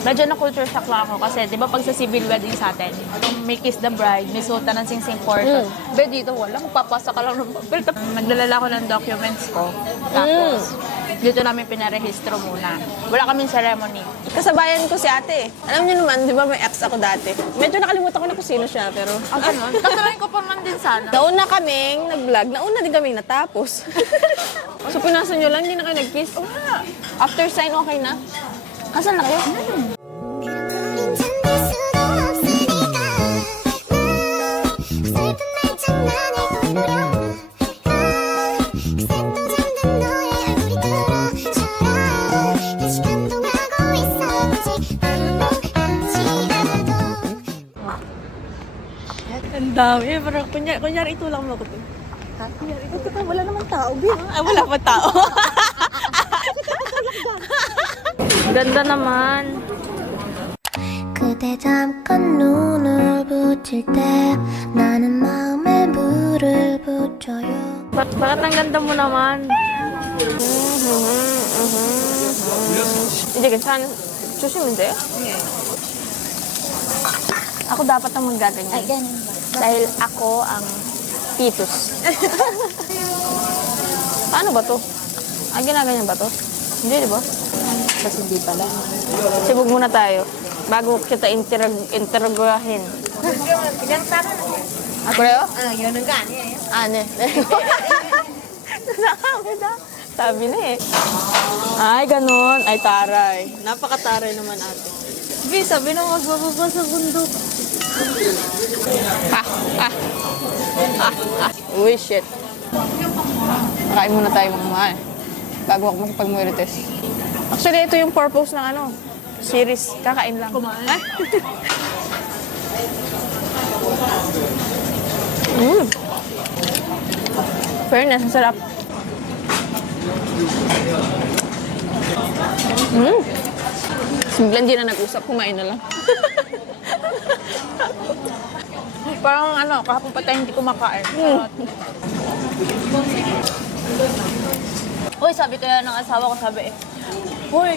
Medyo na-culture shock lang ako kasi di ba pag sa civil wedding sa atin, may kiss the bride, may suota ng sing-sing portion. Pero dito wala, magpapasa ka lang ng papel. Nagdalala ko ng documents ko. Tapos, dito namin pinarehistro muna. Wala kaming ceremony. Kasabayan ko si ate. Alam niyo naman, di ba may ex ako dati? Medyo nakalimutan ko na kung sino siya, pero... Ang ganun. Kasalain ko pa man din sana. Nauna kaming nag-vlog, nauna din kaming natapos. So, pinasa nyo lang, hindi na kayo nag-kiss. Oh, nga. After sign, okay na? Asan na kayo? Ang dami. Parang kunyari ito lang mo ko to. Ha? Kunyari ito. Wala naman tao, Bin. Ay, wala pa tao. Ganda naman. 그대 잠깐 눈을 붙일 때 나는 마음에 물을 붙여요. Bakit ang ganda mo naman? 이제 괜찮은 주시면 돼요? Ako dapat ang magaganyan. Ay, ganun ba? Dahil ako ang fetus. Paano ba to? Ah, ginaganyan ba to? Hindi, di ba? Kasi di pala. Sibog muna tayo. Bago kita interrogahin. Ah, 그래요? 여는 거 아니에요? Ah, 네. Sabi na eh. Ay, ganun. Ay, taray. Napaka-taray naman ate. B, sabi na magbababa sa bundok. Uy, shit. Kain muna tayo mga mahal. Bago ako makapag-merites. Actually, ito yung purpose ng ano, series. Kakain lang. Kumain. Fairness, ang sarap. Simple, hindi na nag-usap. Kumain na lang. Parang ano, kahapon pa tayo hindi kumakain. Uy, sabi kaya ng asawa ko, sabi Uy,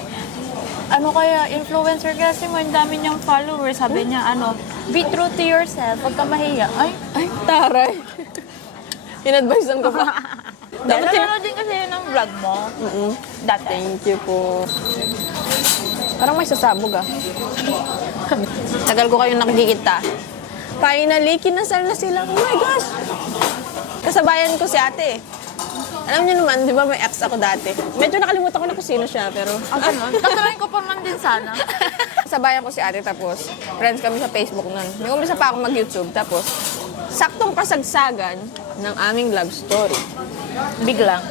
ano kaya, influencer kasi mo, ang dami niyang followers. Sabi niya, ano, be true to yourself, huwag ka mahiya. Ay, taray. In-advisean ko pa. Dapat nanonood din kasi yun ng vlog mo. Dati. Thank you po. Parang may sasabog ah. Tagal ko kayong nakikita. Finally, kinasal na sila. Oh my gosh! Kasabayan ko si ate. Alam niyo naman, di ba may ex ako dati? Medyo nakalimutan ko na kung sino siya, pero... Ang ganun. Kasalain ko pa man din sana. Kasabayan ko si ate, tapos friends kami sa Facebook nun. May umpisa pa ako mag-YouTube, tapos saktong kasagsagan ng aming love story. Biglang.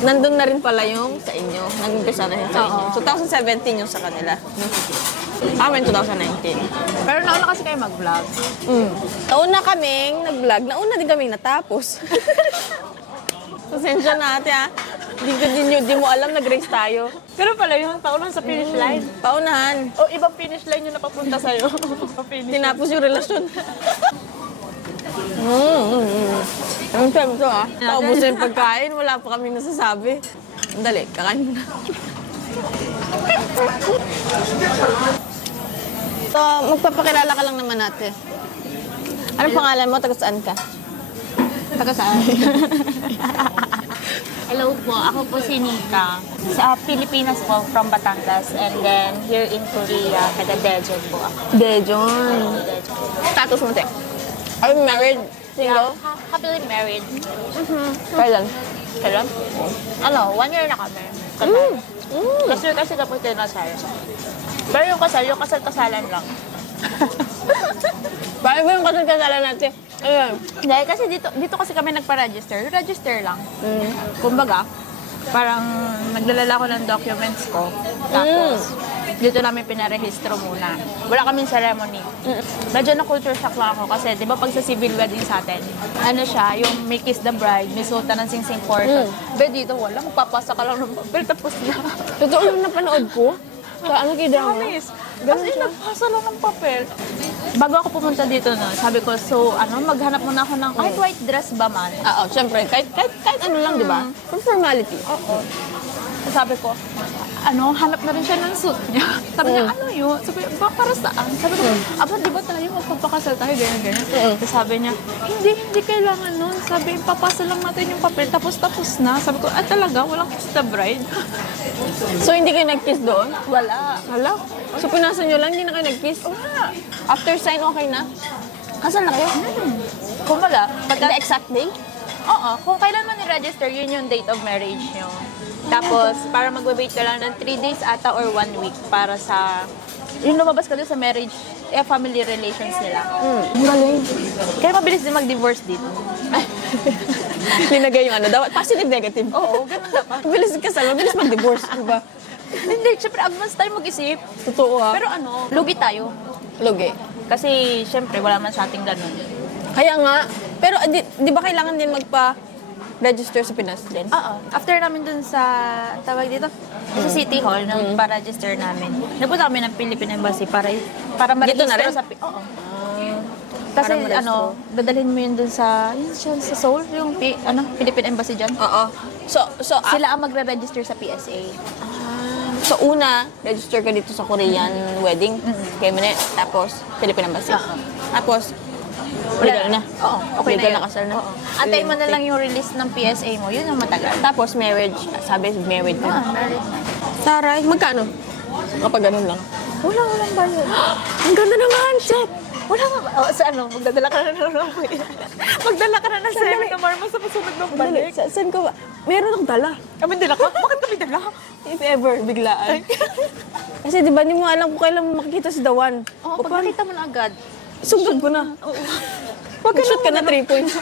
Nandun na rin pala yung sa inyo. Nag-umpisa na yun sa inyo. 2017 yung sa kanila. Amin, 2019. Pero nauna kasi kayo mag-vlog. Nauna kaming nag-vlog. Nauna din kaming natapos. Pasensya na ate ha. Di mo alam, nag-race tayo. Pero pala yung paunan sa finish line. Paunahan. O ibang finish line yung napapunta sa'yo. Tinapos yung relasyon. Ang sabi ito ha. Paubos na yung pagkain. Wala pa kaming nasasabi. Dali, kakain mo na. So, magpapakilala ka lang naman natin. Anong pangalan mo? Taga saan ka? Taga saan? Hello po, ako po si Nika. Sa Pilipinas po, from Batangas. And then, here in Korea, taga Daejeon po ako. Dejon. Status mo, te? Are you married? Single? Happily married. Kailan? Kailan? Ano, 1 year na kami. Kasal. Kasi kapag tinasal. Pero yung kasal-kasalan lang. Paano ba yung kasal-kasalan natin? Ayun. Hindi, kasi dito kasi kami nagpa-register. Register lang. Kumbaga, parang nagdalala ko ng documents ko. Tapos, dito namin pinarehistro muna. Wala kaming ceremony. Medyo na-culture shock lang ako kasi, di ba pag sa civil wedding sa atin, ano siya, yung may kiss the bride, may suota ng sing-sing portion. Pero dito wala, magpapasa ka lang ng papel, tapos na. Totoo yung napanood ko. Sa ano kaya Promise. Kasi nagpasa lang ng papel. Bago ako pumunta dito, no, sabi ko, so, maghanap muna ako ng kahit white dress ba man. Oo, syempre. Kahit ano lang, di ba? For formality. Oo. So, sabi ko, hanap na rin siya ng suit niya. Sabi niya, ano yun? Sabi niya, para saan? Sabi ko, di ba tayo magpapakasal tayo, ganyan. Tapos sabi niya, hindi kailangan nun. Sabi, papasa lang natin yung papel, tapos na. Sabi ko, talaga, walang kiss the bride. So, hindi kayo nag-kiss doon? Wala. Hala. So, pinasa nyo lang, hindi na kayo nag-kiss? Wala. After sign, okay na? Kasal na kayo? Kumbaga, The exact day? oo, kung kailan man i-register, yun yung date of marriage nyo. Tapos, para mag-wait ka lang ng 3 days ata or 1 week para sa, yung lumabas ka doon sa marriage, family relations nila. Ang galing. Kaya mabilis din mag-divorce dito. Linagay yung dapat positive, negative. Oo, ganun dapat. Mabilis kasal, mabilis mag-divorce, diba? Hindi, syempre, advance tayo mag-isip. Totoo ha. Pero lugi tayo. Lugi. Kasi, syempre, wala man sa ating ganun. Kaya nga, pero di ba kailangan din magpa-register sa Pinas din? Oo. After namin dun sa, tawag dito, sa City Hall, nang pa-register namin. Napunta kami ng Philippine Embassy para Dito na rin? sa... Oo. Kasi, Para ma-restro. dadalhin mo yun dun sa, sa Seoul, yung Philippine Embassy dyan. Oo. So, Sila ang magre-register sa PSA. so una, register ka dito sa Korean wedding. Kay Mene. Tapos, Philippine Embassy. Tapos, legal na. Oo, okay legal na yun. na kasal na. Oo. Antayin mo na lang yung release ng PSA mo, yun yung matagal. Tapos, marriage. Sabi, married ka na. Married na. Taray, magkano? Kapag ganun lang. Walang bayad. Ang ganda naman, Chet! Wala nga ba? Sa magdadala ka na magdala ka na ng seminar mo sa pasunod ng balik. Saan ka ba? Meron akong dala. Kami dala ka? Bakit kami dala? If ever, biglaan. Kasi di ba, di mo alam kung kailan mo makikita si Dawan. Oo, pag nakita mo na agad. Sugod ko na. Mag-shoot ka na 3 points.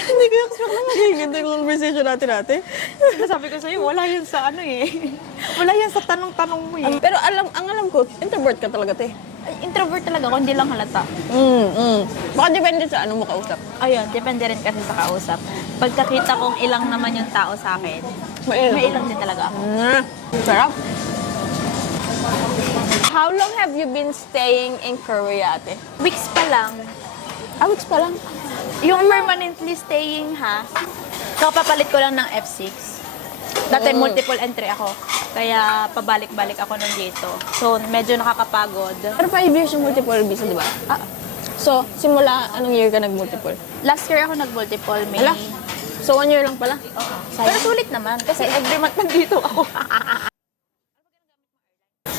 Hindi ko expect na magiging ganda yung conversation natin. Sabi ko sa'yo, wala yan sa Wala yan sa tanong-tanong mo eh. Pero ang alam ko, introvert ka talaga, te. Introvert talaga ako, hindi lang halata. Baka depende sa ano mo kausap. Ayun, depende rin kasi sa kausap. Pagkakita kong ilang naman yung tao sa akin, may ilang din talaga ako. Sarap. How long have you been staying in Korea, ate? Weeks pa lang. Weeks pa lang. Yung permanently staying kapapalit ko lang ng F6. Dati multiple entry ako. Kaya pabalik-balik ako nung dito. So, medyo nakakapagod. Pero 5 years yung multiple visa, di ba? So, simula anong year ka nag-multiple? Last year ako nag-multiple, May. Hala. So, 1 year lang pala? Oo. Pero sulit naman kasi every month nandito ako.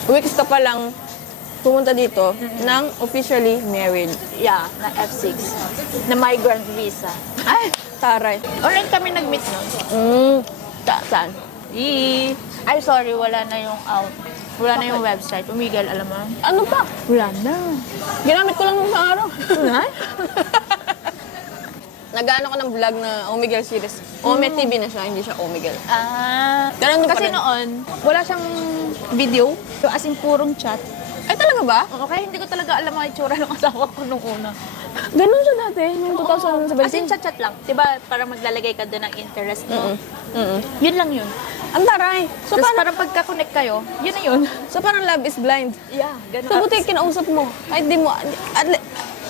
Weeks ka pa lang pumunta dito ng officially married. Yeah, na F6. Na migrant visa. Ay, taray. Online kami nag-meet nun. Saan? Ay, sorry, wala na yung out. Wala na yung website. Umigil, alam mo. Ano pa? Wala na. Ginamit ko lang ng araw. Nag-ano ko ng vlog na Omegle series. Ome TV na siya, hindi siya Omegle. Ganun pa Kasi rin. noon, wala siyang video. As in, purong chat. Ay, talaga ba? Oo, kaya hindi ko talaga alam ang itsura ng asawa ko nung una. Ganun siya dati, noong As in, 2017. chat-chat lang. Diba, para maglalagay ka doon ng interest mo. Yun lang yun. Ang taray. So, Tapos parang, parang pagka-connect kayo, yun na yun. so, parang love is blind. Yeah, ganun. So, buti kinausap mo. Kahit di mo,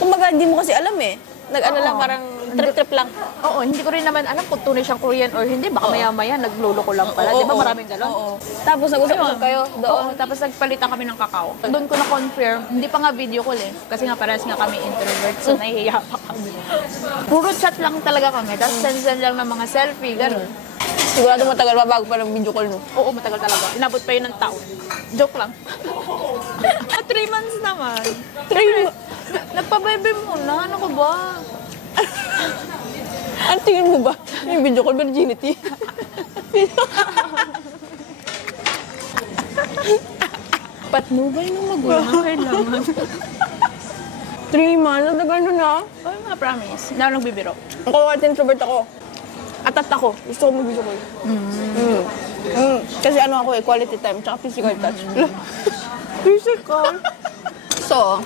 kumbaga, hindi mo kasi alam eh. Nag-ano Oo. lang, parang trip-trip lang. Oo, hindi ko rin naman alam kung tunay siyang Korean or hindi. Baka maya-maya, nagluloko lang pala. Di ba maraming galon? Oo. Tapos, nag-usap kayo doon. Oo, tapos nagpalitan kami ng kakao. Doon ko na-confirm, hindi pa nga video call eh. Kasi nga parehas nga kami introvert, so nahihiya pa kami. Puro chat lang talaga kami. Tapos send lang ng mga selfie, gano'n. Sigurado matagal pa bago pa ng video call mo. Oo, matagal talaga. Inabot pa yun ng taon. Joke lang. 3 months naman. Nagpa-bebe muna. Ano ko ba? Ano tingin mo ba? Yung video call virginity? Patnubay ng magulang kailangan. 3 months, na gano'n na. Ay, mga promise. Hindi ako nagbibiro. Ako, kahit introvert ako. Atat ako. Gusto ko mag-video call. Kasi ano ako eh, quality time, tsaka physical touch. Physical? So,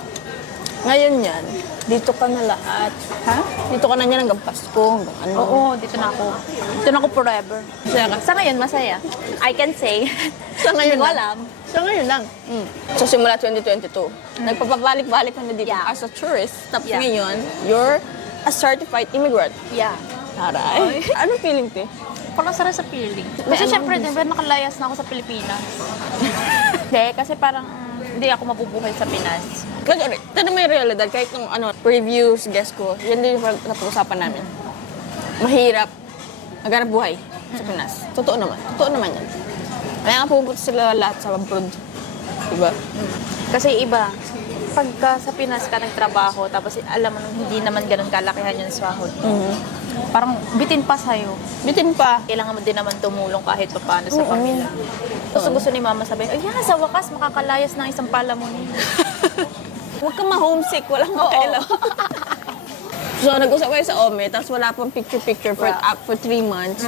ngayon yan, dito ka na lahat. Ha? Dito ka na niyan hanggang Pasko, hanggang ano. Oo, dito na ako. Dito na ako forever. Masaya ka. Sa ngayon, masaya. I can say. Sa ngayon Hindi ko lang. alam. Sa ngayon lang. So, simula 2022, nagpapabalik-balik ka na dito Yeah. as a tourist. Tapos Yeah. ngayon, you're a certified immigrant. Yeah. Taray. Anong feeling, te? Parang sarap sa feeling. Kasi syempre, di ba nakalayas na ako sa Pilipinas. Hindi, kasi parang hindi ako mabubuhay sa Pinas. Kasi, ito may realidad, kahit nung reviews, guest ko, yan din yung napag-usapan namin. Mahirap maghanap buhay sa Pinas. Totoo naman yan. Kaya nga pupunta sila lahat sa abroad. Diba? Kasi iba, pagka sa Pinas ka nagtrabaho, tapos alam mo nung hindi naman ganun kalakihan yung swahod. Parang bitin pa sa'yo. Bitin pa. Kailangan mo din naman tumulong kahit pa paano sa pamilya. Gusto ni mama sabihin, ay yan, sa wakas makakalayas ng isang palamunin. Huwag kang ma-homesick, walang pakialam. So, nag-usap kayo sa OME, tapos wala pang picture-picture for 3 months.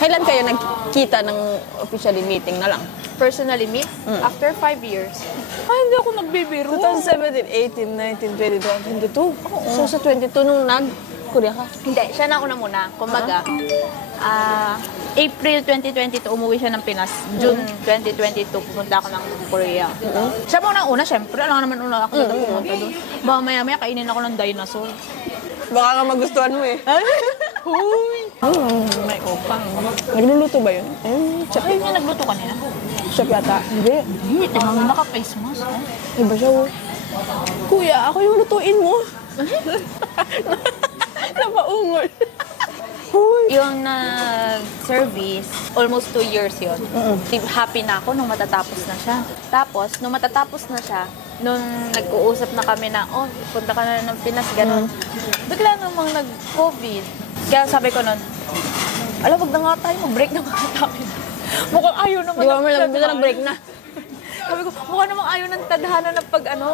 Kailan kayo nagkita ng officially meeting na lang? Personally meet, after 5 years. Ay, hindi ako nagbibiro. 2017, 18, 19, 20, 22. So, sa 22 nung nag-Korea ka? Hindi, siya na una muna. Kumbaga, April 2022, umuwi siya ng Pinas. June 2022, pumunta ako ng Korea. Siya muna una, syempre. Alam naman una ako na pumunta doon. Baka maya-maya, kainin ako ng dinosaur. Baka nga magustuhan mo eh. Huy! May opang. Nagluluto ba yun? Chef. Ay, yung nagluto kanina. Chef yata. Hindi. Hindi, tingnan mo naka-face mask. Oh. Iba siya. Kuya, ako yung lutuin mo. Napaungol. Yung nag-service, almost 2 years yun. Happy na ako nung matatapos na siya. Tapos, nung matatapos na siya, nung nag-uusap na kami na, oh, punta ka na ng Pinas, gano'n. Bigla namang nag-COVID. Kaya sabi ko nun, alam, wag na nga tayo, mag-break na nga tayo. Mukhang ayaw naman. Di ba may labing na break na? Sabi ko, mukhang namang ayaw ng tadhana na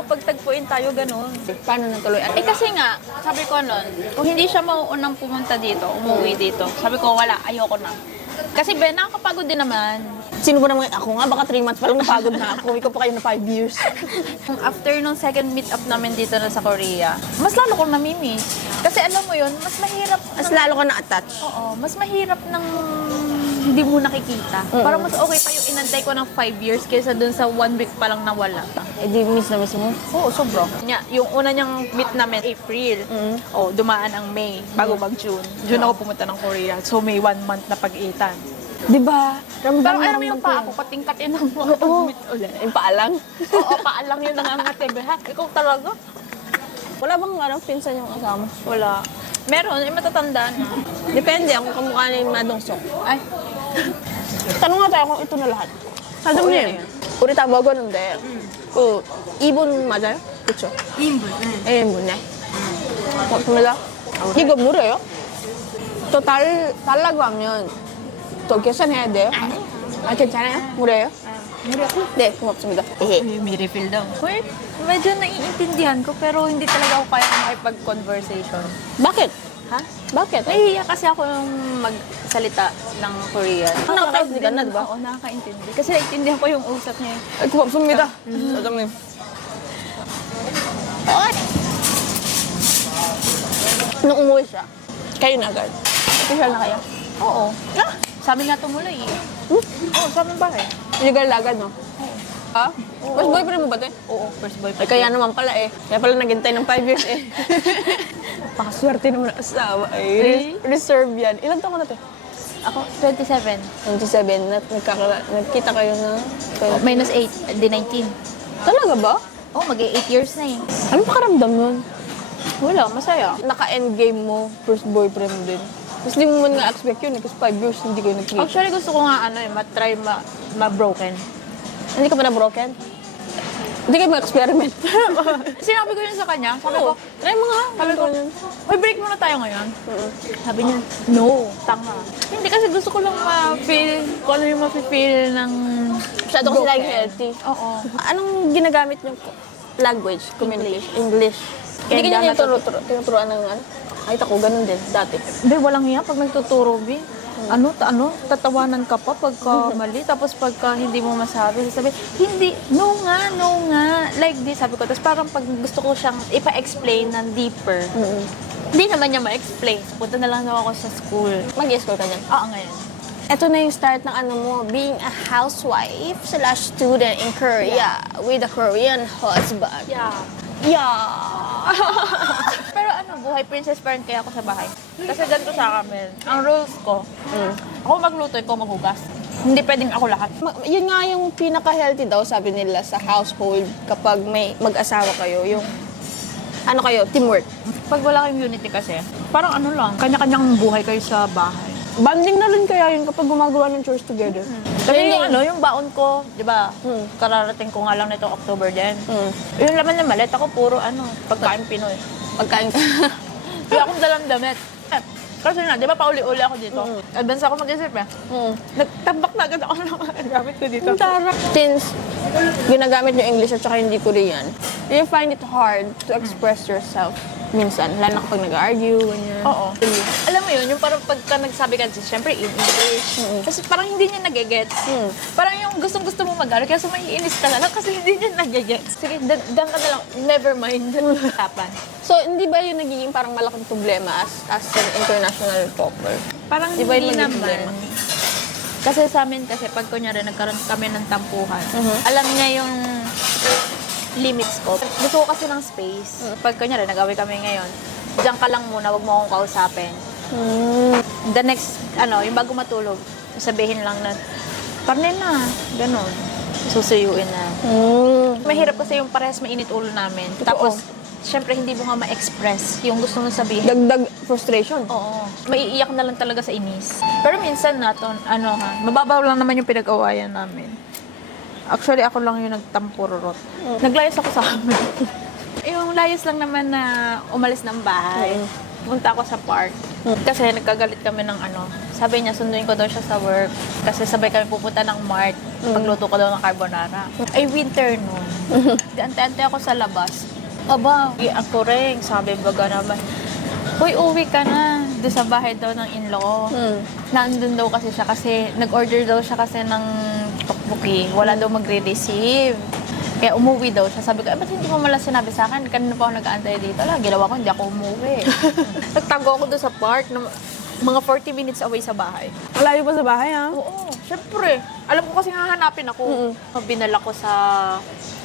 pagtagpuin tayo, gano'n. Paano natuloy? Eh kasi nga, sabi ko nun, kung hindi siya mauunang pumunta dito, umuwi dito, sabi ko, wala, ayoko na. Kasi nakakapagod din naman. Sino ba naman? Ako nga, baka 3 months pa lang napagod na ako. Ikaw pa kayo na 5 years. After nung second meet-up namin dito na sa Korea, mas lalo kong namimiss. Kasi alam mo yun, mas mahirap. Mas lalo ka na-attach. Oo, mas mahirap ng hindi mo nakikita. Parang mas okay pa yung inantay ko ng 5 years kaysa dun sa 1 week pa lang nawala. Eh di miss na miss mo. Oo, sobra. Yung una niyang meet namin, April. Oh, dumaan ang May, bago mag-June. June ako pumunta ng Korea. So, may 1 month na pag-iitan. Di ba? Parang alam mo yung pa ako, kating-katin ng mga pag-meet ulit. Yung paalang. Oo, paalang yun nangangati. Ikaw talaga? Wala bang pinsan yung kasama? Wala. Meron, matatanda na. Depende kung kamukha ni Madong Sok. Ay, Tanong nga tayo kung ito na lahat. Sabi niya yun. 우리 다 먹었는데 그 2분 맞아요? 그렇죠? 2인분. 1인분네. 맞습니다. 이거 물어요? 또 달라고 하면 또 계산해야 돼요? 아, 괜찮아요? 물어요? 네, 고맙습니다. may refill daw. Uy, medyo naiintindihan ko pero hindi talaga ako kaya makipag-conversation. Bakit? Ha? Bakit? Nahihiya kasi ako yung magsalita ng Korean. Nakakaintindi ka na, di ba? Oo, nakakaintindi. Kasi naiintindihan ko yung usap niya. Ay, 고맙습니다. 사장님. Nung umuwi siya, kayo na agad. Official na kayo. Oo. Sa amin nga tumuloy eh. Oo, sa aming bahay. Legal na agad, no? Ha? First boyfriend mo ba ito? Oo, first boyfriend. Ay, kaya naman pala eh. Kaya pala naghintay ng 5 years eh. Pakaswerte naman ang asawa eh. Reserve yan. Ilan taon ka na ito? Ako, 27. 27. Nagkita kayo na... Minus 8, di 19. Talaga ba? Oo, mag-8 years na eh. Ano pakaramdam nun? Wala, masaya. Naka-endgame mo, first boyfriend mo din. Tapos di mo man nga expect yun eh. Kasi 5 years hindi kayo nagkita. Actually, gusto ko nga ma-try ma-broken. Hindi ka ba na-broken? Hindi kayo mag-experiment. Sinabi ko yun sa kanya. Sabi ko, Try mo nga. Sabi ko, may break muna tayo ngayon. Sabi niya, no, tanga. Hindi kasi gusto ko lang ma-feel, kung ano yung ma-feel ng Masyado kasi laging healthy. Oo. Anong ginagamit yung language? Communication? English. Hindi ka niya tinuturuan ng ano? Kahit ako, ganun din, dati. Hindi, walang hiya pag nagtuturo, Bi. Tatawanan ka pa pagka mali. Tapos pagka hindi mo masabi, sasabi, hindi, no nga. Like this, sabi ko. Tapos parang pag gusto ko siyang ipa-explain ng deeper, hindi naman niya ma-explain. Punta na lang ako sa school. Mag-i-school ka dyan? Oo, ngayon. Ito na yung start ng ano mo, being a housewife/student in Korea with a Korean husband. Yeah. Yeah! Pero buhay princess pa rin kaya ako sa bahay. Kasi ganito sa amin. Ang rules ko, ako magluto, ikaw maghugas. Hindi pwedeng ako lahat. Yun nga yung pinaka-healthy daw, sabi nila, sa household kapag may mag-asawa kayo, yung ano kayo, teamwork. Pag wala kayong unity kasi, parang ano lang, kanya-kanyang buhay kayo sa bahay. Banding na rin kaya yun kapag gumagawa ng chores together. Kasi Yun yung ano, yung baon ko, di ba, kararating ko nga lang nito October din. Yung laman ng malet, ako puro ano, pagkain Pinoy. Pagkain Kaya akong dalang damit. Kasi nga, di ba, pauli-uli ako dito. Advance ako mag-isip eh. Nagtambak na agad ako ng mga gamit ko dito. Since ginagamit nyo English at saka hindi Korean, do you find it hard to express yourself minsan? Lalo na kapag nag-argue, ganyan. Oo. Alam mo yun, yung parang pagka nagsabi ka, syempre in English. Kasi parang hindi niya nagigets. Parang yung gustong-gusto mo mag-aral, kaya maiinis ka na lang kasi hindi niya nagigets. Sige, dan ka na lang, never mind. Happen. So, hindi ba yun nagiging parang malaking problema as an international couple? Parang Di ba hindi yun maging naman. problema? Kasi sa amin kasi, pag kunyari nagkaroon kami ng tampuhan, alam niya yung limits ko. Gusto ko kasi ng space. Pag kunyari, nag-away kami ngayon, diyan ka lang muna, wag mo akong kausapin. The next, yung bago matulog, sabihin lang na, parne na, ganun. Susuyuin na. Mahirap kasi yung parehas mainit ulo namin. Tapos, syempre hindi mo nga ma-express yung gusto mong sabihin. Dagdag frustration. Oo. Maiiyak na lang talaga sa inis. Pero minsan mababaw lang naman yung pinag-awayan namin. Actually, ako lang yung nagtampururot. Naglayas ako sa amin. Yung layas lang naman na umalis ng bahay. Punta ako sa park. Kasi nagkagalit kami ng sabi niya, sunduin ko daw siya sa work. Kasi sabay kami pupunta ng Mart. Pagluto ko daw ng carbonara. Ay, winter nun. Ante-ante ako sa labas. Aba, ako rin. Sabi baga naman, uy, uwi ka na. Doon sa bahay daw ng in-law ko. Nandun daw kasi siya kasi nag-order daw siya kasi ng tokboki. Wala daw magre-receive. Kaya umuwi daw siya. Sabi ko, ba't hindi mo malang sinabi sa akin? Kanina pa ako nag-aantay dito. Ginawa ko, hindi ako umuwi. Nagtago ako doon sa park. Mga 40 minutes away sa bahay. Malayo pa sa bahay, ha? Oo, syempre. Alam ko kasi hahanapin ako. Binala ko sa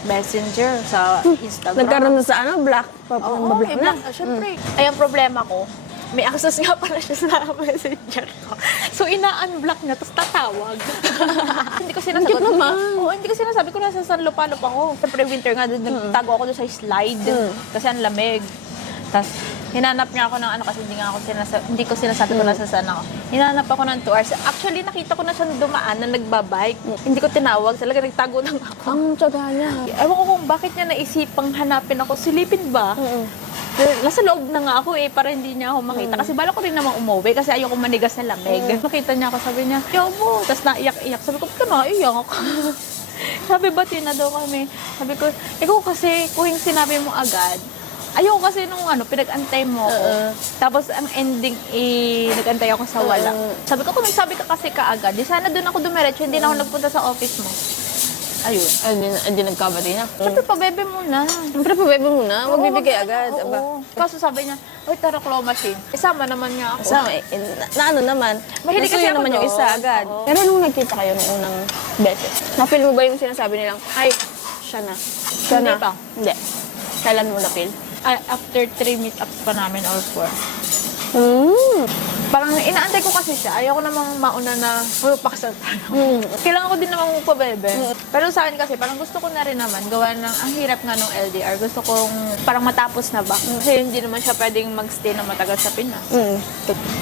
Messenger, sa Instagram. Nagkaroon na sa black. Oo, Black na. syempre. Ay, ang problema ko, may access nga pala siya sa Messenger ko. So, ina-unblock niya, tapos tatawag. Hindi ko sinasagot. Cute naman. Oo, hindi ko sinasabi ko nasa San Lopalop ako. Siyempre, winter nga, nagtago ako doon sa slide. Kasi ang lamig. Tapos, hinanap niya ako ng kasi hindi ko sinasabi ko nasa saan ako. Hinanap ako ng 2 hours. Actually, nakita ko na siyang dumaan na nagbabike. Hindi ko tinawag. Talaga nagtago lang ako. Ang tsaga niya. Ewan ko kung bakit niya naisipang hanapin ako. Silipin ba? Nasa loob na nga ako para hindi niya ako makita. Kasi bala ko rin namang umuwi kasi ayoko manigas sa lamig. Nakita niya ako, sabi niya, Yobo! Tapos naiyak-iyak. Sabi ko, ba't ka naiyak? Sabi, bati na daw kami. Sabi ko, ikaw kasi, kung sinabi mo agad, ayoko kasi nung pinag-antay mo ako. Tapos ang ending, nag-antay ako sa wala. Sabi ko, kung nagsabi ka kasi kaagad, di sana doon ako dumiretso, hindi na ako nagpunta sa office mo. Ayun. Hindi nagkabati na. Siyempre, pabebe muna. Siyempre, pabebe muna. Huwag bibigay Oo, agad. oo. Aba. Kaso sabi niya, uy, tara claw machine. Isama naman niya ako. So, na naman. Mahilig kasi Gusto ako naman yung doon. isa agad. Oo. Pero nung nagkita kayo nung unang beses, na-feel mo ba yung sinasabi nilang, ay, siya na. Siya Hindi na. pa. Hindi. Kailan mo na-feel? After 3 meetups pa namin or 4. Mm. Parang inaantay ko kasi siya. Ayoko namang mauna na pakasal tayo. Kailangan ko din namang pabebe. Pero sa akin kasi, parang gusto ko na rin naman gawa ng ang hirap nga nung LDR. Gusto kong parang matapos na ba. Kasi hindi naman siya pwedeng magstay na matagal sa Pinas.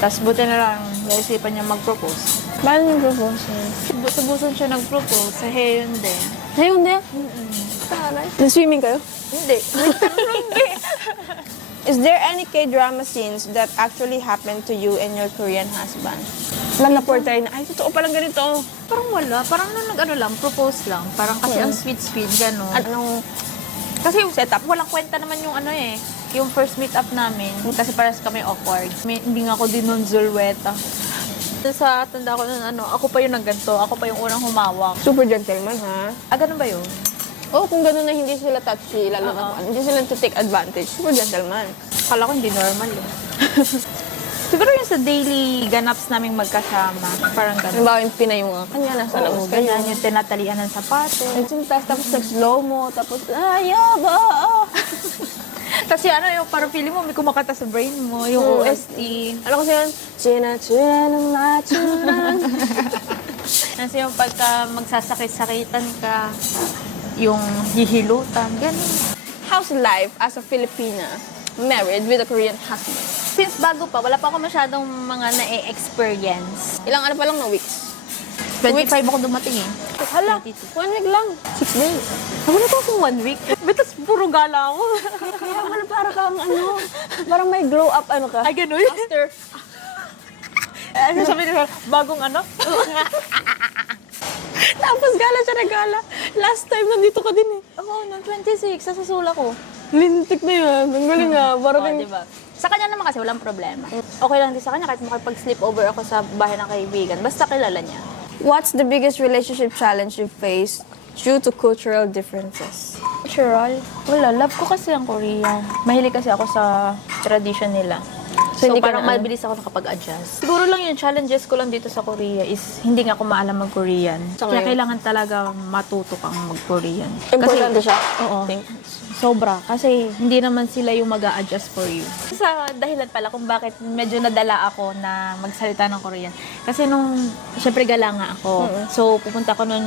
Tapos buti na lang, naisipan niya mag-propose. Paano yung propose? Buso-buson siya nag-propose sa Hyundai. Ngayon din? Taray. Nag-swimming kayo? Hindi. Hindi. Is there any K-drama scenes that actually happened to you and your Korean husband? Lang na-portray na, ay, totoo palang ganito. Parang wala. Parang nung propose lang. Parang kasi ang sweet-sweet, gano'n. Anong Kasi yung setup, walang kwenta naman yung yung first meet-up namin. Kasi parehas kami awkward. Hindi nga ako din nun Zulweta. Sa tanda ko nun, ako pa yung nagganto. Ako pa yung unang humawak. super gentleman, ha? Ganun ba yun? Oh, kung gano'n na hindi sila touchy, lalo na hindi sila to take advantage. Super gentleman. Akala ko hindi normal eh. Siguro yung sa daily ganaps naming magkasama. Parang gano'n. Halimbawa yung pinayungan kanya, nasa labas kayo. Ganyan yung tinatalian ng sapatos. Nagsintas, tapos nag-slow mo, tapos, yaba! Tapos yung ano, yung parang feeling mo, may kumakata sa brain mo, yung OST. Ano kasi yun? China-china ng machunan. Kasi yung pagka magsasakit-sakitan ka, yung hihilutan, ganun. How's life as a Filipina married with a Korean husband? Since bago pa, wala pa ako masyadong mga na-experience. Ilang ano pa lang na weeks? 25 ako dumating eh. Hala, 1 week lang. 6 days. Wala pa akong 1 week. Betas puro gala ako. Kaya wala para kang ano, parang may glow up ano ka. Ay, ganun. After. Ano sabi nila, bagong ano? Tapos gala siya na gala. Last time nandito ka din eh. Oo, nung 26, sa susula ko. Lintik na yun. Ang galing nga. Parang Oo, diba? Sa kanya naman kasi walang problema. Okay lang din sa kanya kahit makipag-sleep over ako sa bahay ng kaibigan. Basta kilala niya. What's the biggest relationship challenge you faced due to cultural differences? Cultural? Wala. Love ko kasi ang Korean. Mahilig kasi ako sa tradition nila. So, So, hindi ka parang na- mabilis ako nakapag-adjust. Siguro lang yung challenges ko lang dito sa Korea is hindi nga ako maalam mag-Korean. So, Kaya ngayon? kailangan talaga matuto kang mag-Korean. Importante siya. Oo. Think. Sobra. Kasi hindi naman sila yung mag-a-adjust for you. Sa dahilan pala kung bakit medyo nadala ako na magsalita ng Korean. Kasi nung, syempre gala nga ako. So, pupunta ko noon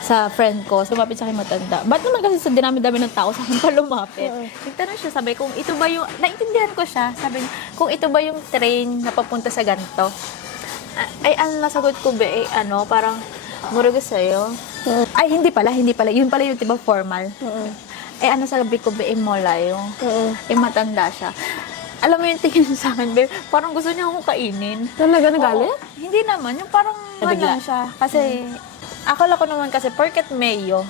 sa friend ko. Lumapit sa akin matanda. Ba't naman kasi sa dinami-dami ng tao sa akin pa lumapit? Nagtanong siya, sabi kung ito ba yung, naintindihan ko siya. Sabi niya, kung ito ba yung train na papunta sa ganito? Ay, ang nasagot ko ba, ano, parang, murago sa'yo. Ay, hindi pala. Yun pala yung diba formal. Ano sabi ko, be, molayo. Matanda siya. Alam mo yung tingin niya sa akin, be, parang gusto niya akong kainin. Talaga nagalit? Oo. Hindi naman, yung parang Nabigla? lang siya. Kasi, akala ko naman kasi, porket mayo,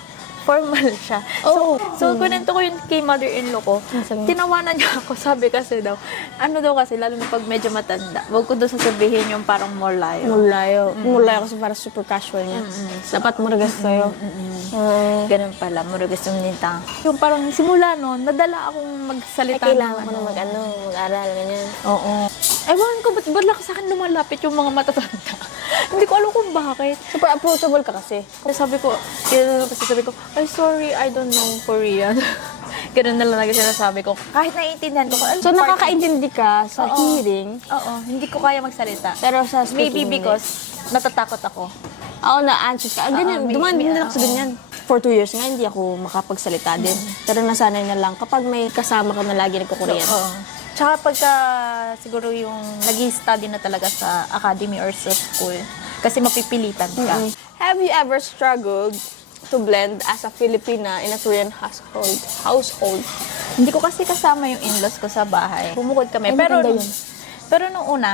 formal siya. Oo. So, kunento ko yun kay mother-in-law ko. sabi? Tinawanan niya ako. Sabi kasi daw, ano daw kasi, lalo na pag medyo matanda, huwag ko daw sasabihin yung parang molayo. Mulayo. Mulayo kasi para super casual niya. Dapat muragas sa'yo. Ganun pala, muragas yung nita. Yung parang simula noon, nadala akong magsalita. Kailangan ng ko na mag-aral, ganyan. Oo. Ewan ko, ba't lang sa akin lumalapit yung mga matatanda? Hindi ko alam kung bakit. Super approachable ka kasi. Sabi ko, sabi ko, ay sorry, I don't know Korean. Ganun na lang lagi sinasabi ko. Kahit naiintindihan ko. So, nakakaintindi ka sa Oo. hearing, Oo, hindi ko kaya magsalita. pero sa Maybe speaking, because natatakot ako. ako na-anxious ka. Ganyan, dumaan din ako sa oo. ganyan. For 2 years nga, hindi ako makapagsalita din. Pero nasanay na lang kapag may kasama ka na lagi nagko-Korean. Oo. Tsaka pagka siguro yung nag-study na talaga sa academy or sa school, kasi mapipilitan ka. Have you ever struggled to blend as a Filipina in a Korean household? Hindi ko kasi kasama yung in-laws ko sa bahay. Bumukod kami. Ay, Pero, maganda yun. pero nung una,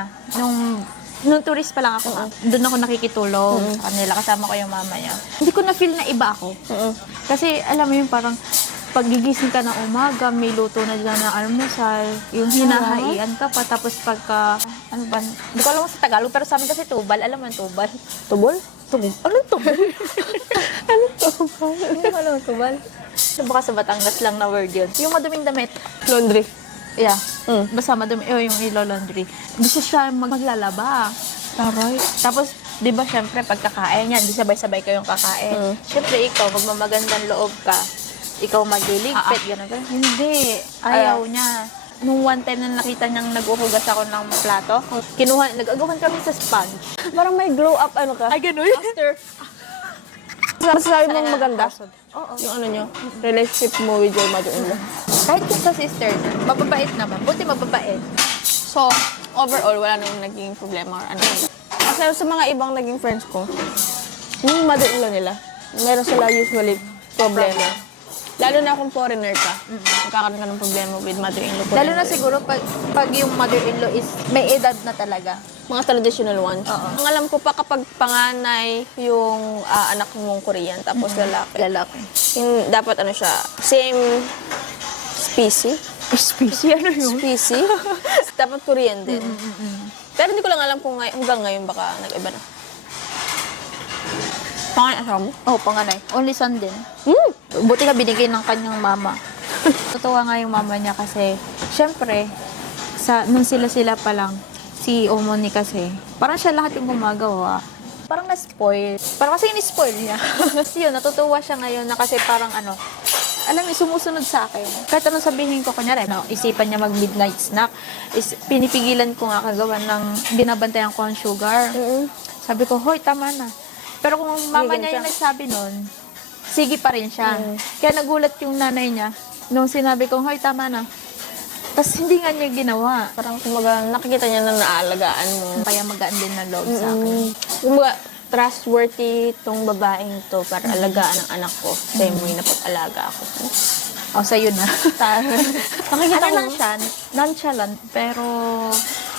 nung tourist pa lang ako, doon ako nakikitulong sa kanila. Kasama ko yung mama niya. Hindi ko na-feel na iba ako. Kasi alam mo yung parang pagigising ka ng umaga, may luto na dyan na almusal, yung hinahaian ka pa, tapos pagka, ano ba, hindi ko alam sa Tagalog, pero sa amin kasi tubal, alam mo yung tubal? Tubol? Tubal? Anong tubal? Anong tubal? Hindi ko alam yung tubal. Baka sa Batangas lang na word yun. Yung maduming damit. Laundry. Yeah. Basta madumi, yung ilo-laundry. Gusto siya maglalaba. Taray. Tapos, di ba, syempre, pagkakain yan, di sabay-sabay kayong kakain. Syempre, ikaw, magmamagandang loob ka. Ikaw magliligpit, gano'n. Hindi. Ayaw niya. Nung one time na nakita niyang nag-uhugas ako ng plato, nag-agawan kami sa sponge. Parang may glow up, ano ka? Ay, gano'n? After. Masasabi mong maganda? Oo. Yung ano nyo? Relationship mo with your mother-in-law? Kahit kung sa sister na, mababait naman. Buti mababait. So, overall, wala namang naging problema or ano. Kasi sa mga ibang naging friends ko, yung mother-in-law nila, meron sila usually problema. Lalo na kung foreigner ka, magkakaroon ka ng problema with mother-in-law. Lalo na siguro pag yung mother-in-law is may edad na talaga. Mga traditional ones. Oo. Ang alam ko pa kapag panganay yung anak mong Korean, tapos lalaki. Lalaki. Dapat ano siya, same species. Species? Ano yun? Species. Dapat Korean din. Pero hindi ko lang alam kung hanggang ngayon baka nag-iba na. Panganay asawa mo? Oh, panganay. Only son din. Buti ka binigay ng kanyang mama. Totoo nga yung mama niya kasi, syempre, nung sila pa lang, si Omoni kasi, parang siya lahat yung gumagawa. Parang na-spoil. Parang kasi in-spoil niya. Kasi yun, natutuwa siya ngayon na kasi parang ano, alam mo, sumusunod sa akin. Kahit anong sabihin ko, kunyari, no, isipan niya mag-midnight snack, is pinipigilan ko nga kagawa ng binabantayan ko ang sugar. Sabi ko, hoy, tama na. Pero kung mama niya yung nagsabi nun, sige pa rin siya. Kaya nagulat yung nanay niya nung sinabi ko, hoy, tama na. Tapos hindi nga niya ginawa. Parang kumbaga nakikita niya na naalagaan mo. Kaya magaan din ng loob sa akin. Kumbaga, trustworthy tong babaeng to para alagaan ang anak ko. Same way na pag-alaga ako. O, sa'yo na. Nakikita Ano mo? lang siya, nonchalant, pero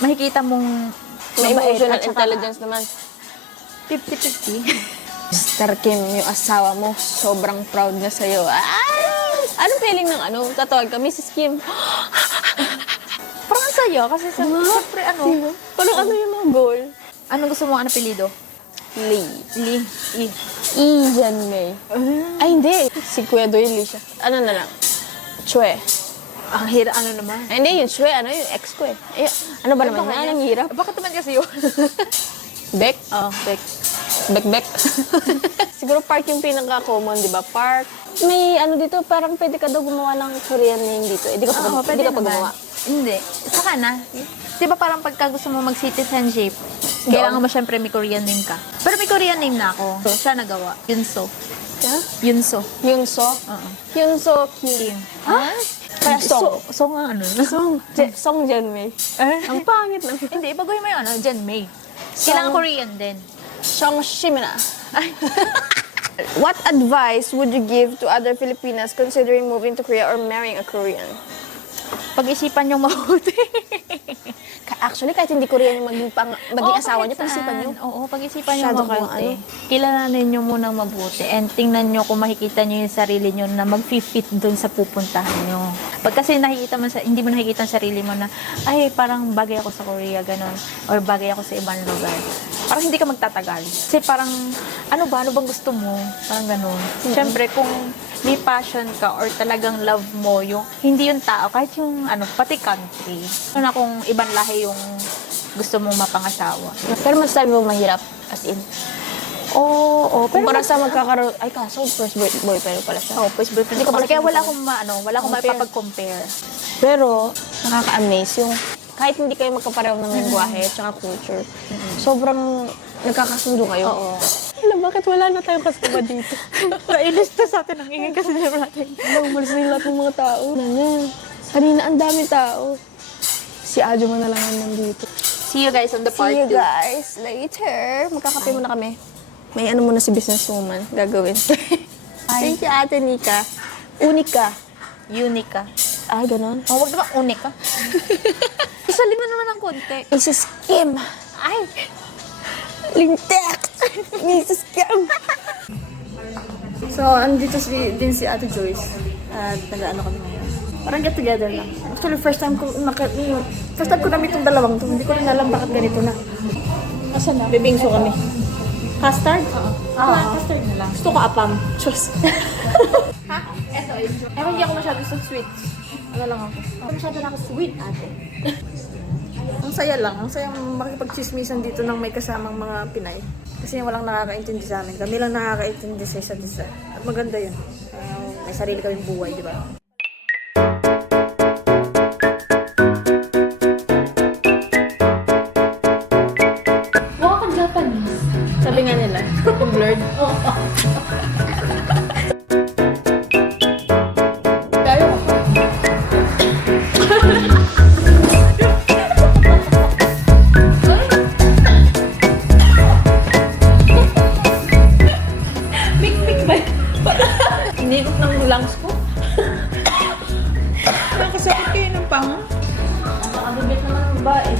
makikita mong May mabait emotional at saka intelligence naman. 50-50. Mr. Kim, yung asawa mo, sobrang proud na sa'yo. Anong feeling ng ano? Tatawag ka, Mrs. Kim. Parang sa'yo, kasi siyempre ano, Parang ano yung mga goal? ano gusto mong apelido? Lee. Lee. E. Ian May. Ay, hindi. Si Kuya Doyle siya. Ano na lang? Chue. Ang hira, ano naman? Ay, hindi, yung Chue, ano yung ex ko eh. Ay, ano ba naman yan? Ang hirap. Bakit naman kasi yun? Beck? Oh, Beck. Beck. Siguro park yung pinaka-common, di ba? Park. May ano dito, parang pwede ka daw gumawa ng Korean name dito. Eh, di ka pa, Oo, di ka pa gumawa. Hindi. Saka na. Di ba parang pagka gusto mo mag-citizenship, kailangan mo syempre may Korean name ka. Pero may Korean name na ako. Siya nagawa. Yunso. Yeah? Yunso. Yunso? Oo. Yunso Kim. Ha? Kaya Song. So nga ano? Song Jenmei. Ang pangit na. Hindi, baguhin mo yung ano, Jen May. Kailangan Korean din. Song Shimina. What advice would you give to other Filipinas considering moving to Korea or marrying a Korean? Pag-isipan yung mabuti. Actually, kahit hindi Korean yung maging Oo, asawa niyo, kahit pag-isipan niyo. saan. Oo, pag-isipan niyo Masyado kayong mabuti. ano. Kilalanin niyo munang mabuti and tingnan niyo kung makikita niyo yung sarili niyo na mag-fit doon sa pupuntahan niyo. Pag kasi nakikita mo hindi mo nakikita ang sarili mo na, ay, parang bagay ako sa Korea, ganon. Or bagay ako sa ibang lugar. Parang hindi ka magtatagal. Kasi parang, ano bang gusto mo? Parang ganon. Siyempre, kung may passion ka or talagang love mo yung, hindi yung tao, kahit yung, pati country. Ano na kung ibang lahi yung gusto mong mapangasawa. Pero masasabi mo mahirap, as in. Oo, Pero para sa magkakaroon, ay kaso, first boyfriend pala siya. Oh, first boyfriend. Hindi ka pala Kaya wala single. akong wala akong maipapag-compare. Pero, nakaka-amaze yung, kahit hindi kayo magkapareho ng lingwahe at culture, sobrang nagkakasundo kayo. Oo. Alam, bakit wala na tayong kasama dito? Nainis to sa atin ang ingay kasi hindi natin. Alam, umalis na yung lahat ng mga tao. Kanina, ang dami tao. Si Adjo mo na lang ang nandito. See you guys on the part See you 2. guys later. Magkakape muna kami. May ano muna si businesswoman gagawin. Thank you, Ate Nika. Unika. Unica. Ay, ganon. Oh, wag naman unica. Isalin mo naman ng konti. Mrs. Kim. Ay! Lintek. Mrs. Kim. So, andito din si Ate Joyce. At nag-ano kami ngayon. Parang get together lang. Actually, first time ko namin itong dalawang to. Hindi ko rin alam bakit ganito na. Asan na? Bibingso kami. Custard? Oo. Custard na lang. Gusto ko apam. Diyos. Ha? Eto. Eh, hindi ako masyado sa sweets. Ano lang ako. Ako masyado na ako sweet, ate. Ang saya lang. Ang saya makipag-chismisan dito ng may kasamang mga Pinay. Kasi walang nakakaintindi sa amin. Kami lang nakakaintindi sa isa't isa. At maganda yun. May sarili kaming buhay, di ba? Sabi nga nila, yung blurred. Hinigop ng lungs ko. Nakasakit kayo ng panga. Nakabibit naman ang babae.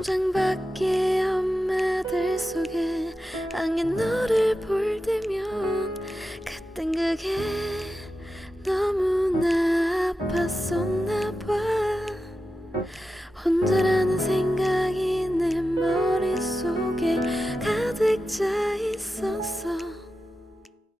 공장 밖에 엄마들 속에 angin 너를 볼 때면 그땐 그게 너무나 아팠어